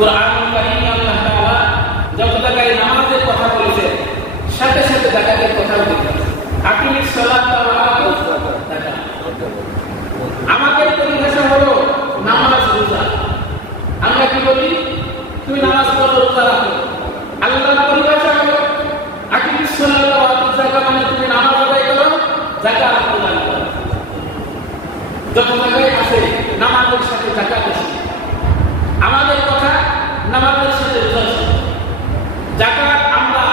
কুরআনুল কারীমে আল্লাহ তাআলা যত জায়গায় নামাজের কথা বলেছেন সাথে সাথে যাকাতের কথাও বলেছেন। আকিমিস সালাতা ওয়া আতুজ যাকাত। আমাদের পরিভাষা হলো নামাজ রোজা। আমরা কি বলি? তুমি নামাজ পড়ো রোজা রাখো। আল্লাহর পরিভাষা হলো আকিমিস সালাতা ওয়া আতুজ যাকাত, মানে তুমি নামাজ আদায় করো, যাকাত প্রদান করো। যত জায়গায় আছে নামাজের সাথে যাকাত আছে। আমাদের কথা নামাজের সাথে রোজা আছে। যাকাত আমরা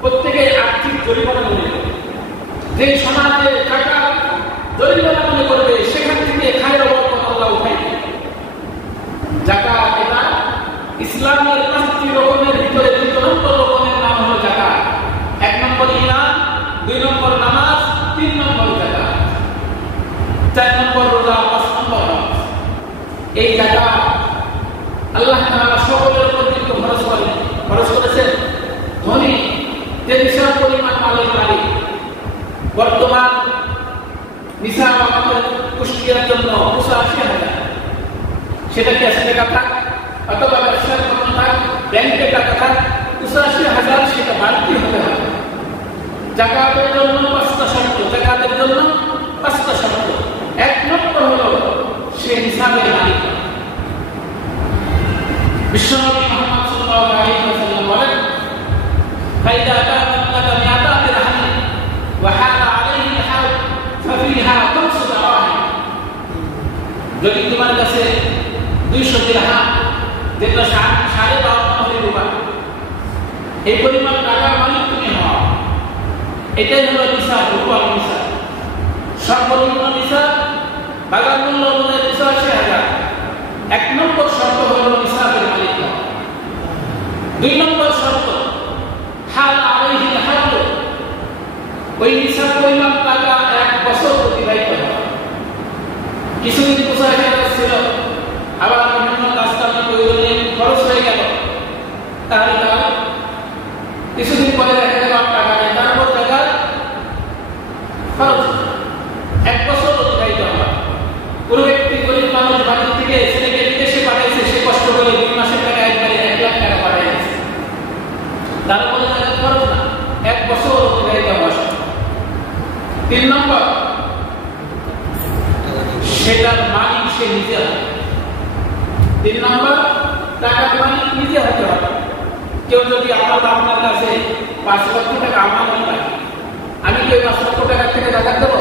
প্রত্যেকে আর্থিক জরিমানা মনে করি। যে সমাজে যাকাত জরিমানা মনে করবে সেখান থেকে খায়ের বরকত আল্লাহ উঠাই দেবে। যাকাত এটা ইসলামের ৫টি রকমের ভিতরে ২ নম্বর রকমের নাম হলো যাকাত। ১ নম্বর ঈমান, ২ নম্বর নামাজ, ৩ নম্বর যাকাত, ৪ নম্বর রোজা, ৫ নম্বর হজ। এই যাকাত আল্লাহ তাআলা সকলের উপর কিন্তু খরচ করেছেন। ধনী যে নিসাব পরিমাণ মালের মালিক, বর্তমান নিসাব আমাদের কুষ্টিয়ার জন্য ৮৫,০০০, সেটা কি আসলে টাকা থাক অথবা ব্যবসার কোনো থাক, ব্যাংকে টাকা থাক, ৮৫,০০০ সেটা বাড়তি হতে হবে। যাকাতের জন্য ৫টা শর্ত। যাকাতের জন্য ৫টা শর্ত। ১ নম্বর হলো সে নিসাবের মালিক। বিশ্বনবী মুহাম্মদ সাল্লাল্লাহু আলাইহি ওয়াসাল্লাম বলেন, ফাইদা কানাত লাকা মিআতা দিরহাম ওয়া হালা আলাইহি হাল ফাফিহা খামসু দারাহিম। যদি তোমার কাছে ২০০ দিরহাম, যেটা ৫.৫ রুপা, এই পরিমাণ টাকার মালিক তুমি হও, এটাই হলো নিসাব, রুপার নিসাব। সর্বনিম্ন নিসাব বাজার মূল্য অনুযায়ী ৮৫,০০০। ১ নম্বর শর্ত হলো নিসাবের মালিক হওয়া। ২ নম্বর শর্ত হাল আলাইহিল হাল, ওই নিসাব পরিমাণ টাকা ১ বছর অতিবাহিত হয়। কিছুদিন ৮৫,০০০ ছিল, আবার বিভিন্ন কাজকামে প্রয়োজনে খরচ হয়ে গেল, তাহলে কিছুদিন পরে দেখা গেল টাকা নেই, তারপর টাকা খরচ ১ বছর অতিবাহিত হয়। কোনো ব্যক্তি গরিব মানুষ বাড়ি থেকে ছেলেকে বিদেশে পাঠাইছে, সে কষ্ট করে ২ মাসের টাকা একবারে ১,০০,০০০ টাকা পাঠাইছে, তারপরে টাকা খরচ না, ১ বছর অতিবাহিত হয়। ৩ নম্বর, সেটার মালিক সে নিজে হয়। ৩ নম্বর, টাকার মালিক নিজে হতে হবে। কেউ যদি আপনার কাছে ৫ লক্ষ টাকা আমানত পায়, আমি কি ৫ লক্ষ টাকা থেকে টাকা দেবো?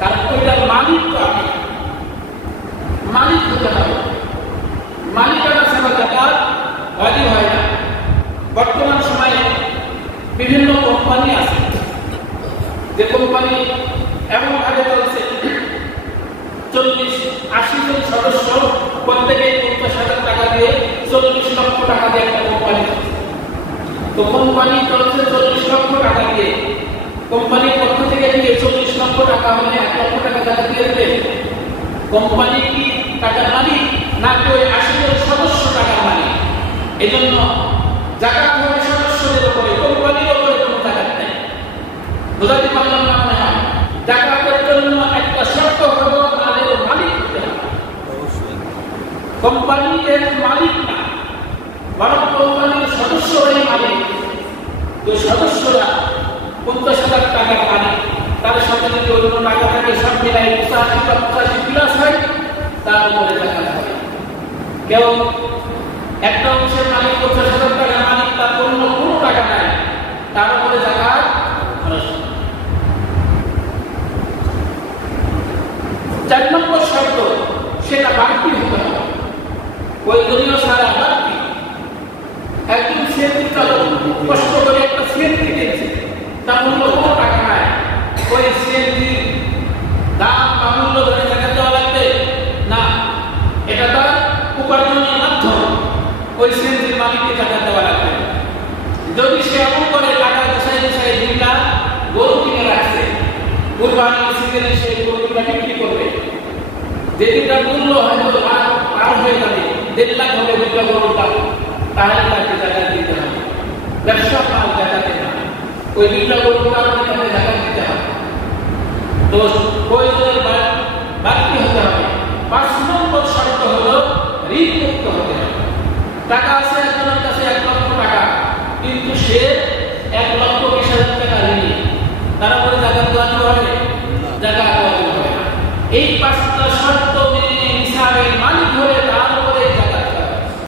কারণ ওইটার মালিক তো আমি, মালিক হতে হবে। মালিকানা ছাড়া যাকাত ওয়াজিব হয় না। বর্তমান সময়ে বিভিন্ন কোম্পানি আছে, যে কোম্পানি এমন ভাবে চলছে ৪০-৮০ জন সদস্য প্রত্যেকে ৫০,০০০ টাকা দিয়ে ৪০ লক্ষ টাকা দিয়ে একটা কোম্পানি। তো কোম্পানি চলছে ৪০ লক্ষ টাকা দিয়ে, কোম্পানির পক্ষ থেকে দিয়ে ৪০ লক্ষ টাকা হলে ১ লক্ষ টাকা টাকা দিয়ে দেবে। কোম্পানি কি টাকার মালিক না কেউ ৮০ জন সদস্য টাকার মালিক? এই জন্য যাকাত হবে সদস্যদের উপরে, কোম্পানির উপরে কোনো যাকাত নেই। বোঝাতে পারলাম না মনে হয়? যাকাতের জন্য একটা শর্ত হলো মালের মালিক হতে হবে। কোম্পানি এর মালিক না, বরং কোম্পানির সদস্যরাই মালিক। তো সদস্যরা ৫০,০০০ টাকার মালিক, তার সাথে যদি অন্য টাকা থাকে সব মিলাই ৮৫ প্লাস হয়, তার উপরে যাকাত হবে। কেউ একটা অংশের মালিক ৫০,০০০ টাকার মালিক, তার অন্য কোনো টাকা নাই, তার উপরে যাকাত খরচ। ৪ নম্বর শর্ত, সেটা বাড়তি হতে হবে। প্রয়োজনীয় ছাড়া বাড়তি। একজন সিএনজি চালক কষ্ট করে একটা সিএনজি কিনেছে, তার মূল্য কোনো টাকা নাই, ওই সিএনজির দাম বা মূল্য ধরে টাকা দেওয়া লাগবে না, এটা তার উপার্জনের মাধ্যম, ওই সিএনজির মালিককে টাকা দেওয়া লাগবে। যদি সে এমন করে টাকা বসায় বসায় ২ লাখ গরু কিনে রাখছে, কুরবানির সিজনে সে গরুটা বিক্রি করবে, যেদিনটা মূল্য হয়তো পার হয়ে যাবে, ১.৫ লাখ হবে ২টা গরুর দাম, তাহলে তাকে যাকাত দিতে হবে। ব্যবসা মাল যাকাত দিতে হবে, ওই ২টা গরুর কারণে তাকে যাকাত দিতে হবে। তো প্রয়োজনের বাড়তি হতে হবে। ৫ নম্বর শর্ত হলো ঋণ মুক্ত হতে হবে। টাকা আছে একজনের কাছে 1 লক্ষ টাকা, কিন্তু সে 1,20,000 টাকা ঋণী, তারা বলে জাকাত দেওয়া হবে, জাকাত দেওয়া হবে না। এই 5টা শর্ত